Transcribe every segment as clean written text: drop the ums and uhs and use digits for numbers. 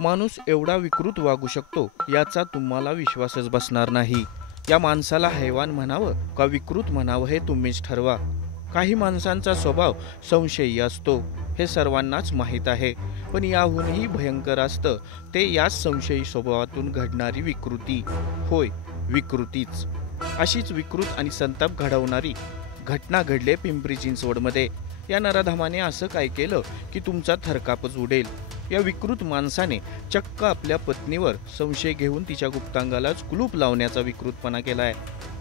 माणूस एवढा विकृत वागू शकतो याचा तुम्हाला विश्वासच बसणार नाही। या माणसाला हैवान म्हणावं का विकृत म्हणावं हे तुम्हीच ठरवा। काही माणसांचा स्वभाव संशयी असतो हे सर्वांनाच माहीत आहे, पण याहूनही भयंकर असतं ते याच संशयी स्वभावातून घडणारी विकृती। होय, विकृतीच। अशीच विकृत आणि संताप घडवणारी घटना घडली पिंपरी चिंचवडमध्ये। या नराधमाने असं काय केलं की तुमचा थरकापच उडेल। या विकृत माणसाने चक्क आपल्या पत्नीवर संशय घेऊन तिच्या गुप्तांगालाच कुलूप लावण्याचा विकृतपणा केलाय।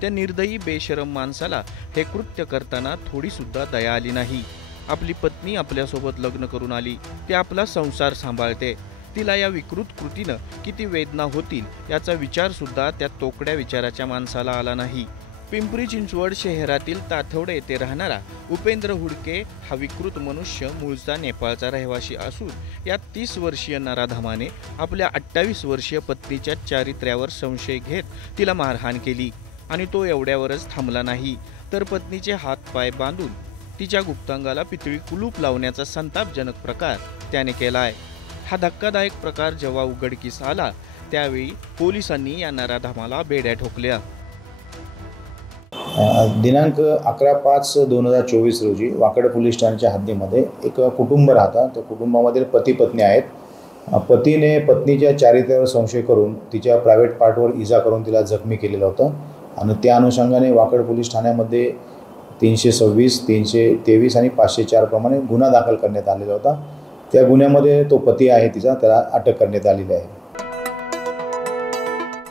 त्या निर्दयी बेशरम माणसाला हे कृत्य करताना थोडी सुद्धा दया आली नाही। आपली पत्नी आपल्यासोबत लग्न करून आली, ती आपला संसार सांभाळते, तिला या विकृत कृतीनं किती वेदना होतील याचा विचार सुद्धा त्या तोकड्या विचाराच्या माणसाला आला नाही। पिंपरी चिंचवड शहरातील ताथवडे येथे राहणारा उपेंद्र हुडके हा विकृत मनुष्य मूळचा नेपाळचा रहिवासी असून या 30 वर्षीय नराधमाने आपल्या 28 वर्षीय पत्नीच्या चारित्र्यावर संशय घेत तिला मारहाण केली आणि तो एवढ्यावरच थांबला नाही, तर पत्नीचे हात पाय बांधून तिच्या गुप्तांगाला पितळी कुलूप लावण्याचा संतापजनक प्रकार त्याने केलाय। हा धक्कादायक प्रकार जेव्हा उघडकीस आला त्यावेळी पोलिसांनी या नराधमाला बेड्या ठोकल्या। दिनांक 11/5/2024 रोजी वाकड पोलीस ठाण्याच्या हद्दीमध्ये एक कुटुंब राहतं। त्या कुटुंबामध्ये पती पत्नी आहेत। पतीने पत्नीच्या चारित्र्यावर संशय करून तिच्या प्रायव्हेट पार्टवर इजा करून तिला जखमी केलेलं होतं आणि त्या अनुषंगाने वाकड पोलीस ठाण्यामध्ये 326, 323 आणि 504 प्रमाणे गुन्हा दाखल करण्यात आलेला होता। त्या गुन्ह्यामध्ये तो पती आहे तिचा, त्याला अटक करण्यात आलेली आहे।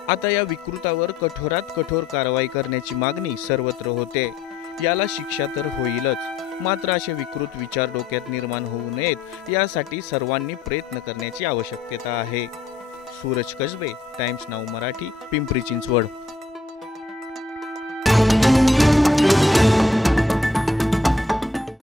आता या विकृतावर कठोरात कठोर कारवाई करण्याची मागणी सर्वत्र होते। याला शिक्षा तर होईलच, मात्र असे विकृत विचार डोक्यात निर्माण होऊ नयेत यासाठी सर्वांनी प्रयत्न करण्याची आवश्यकता आहे। सूरज कसबे, टाइम्स नाऊ मराठी, पिंपरी चिंचवड।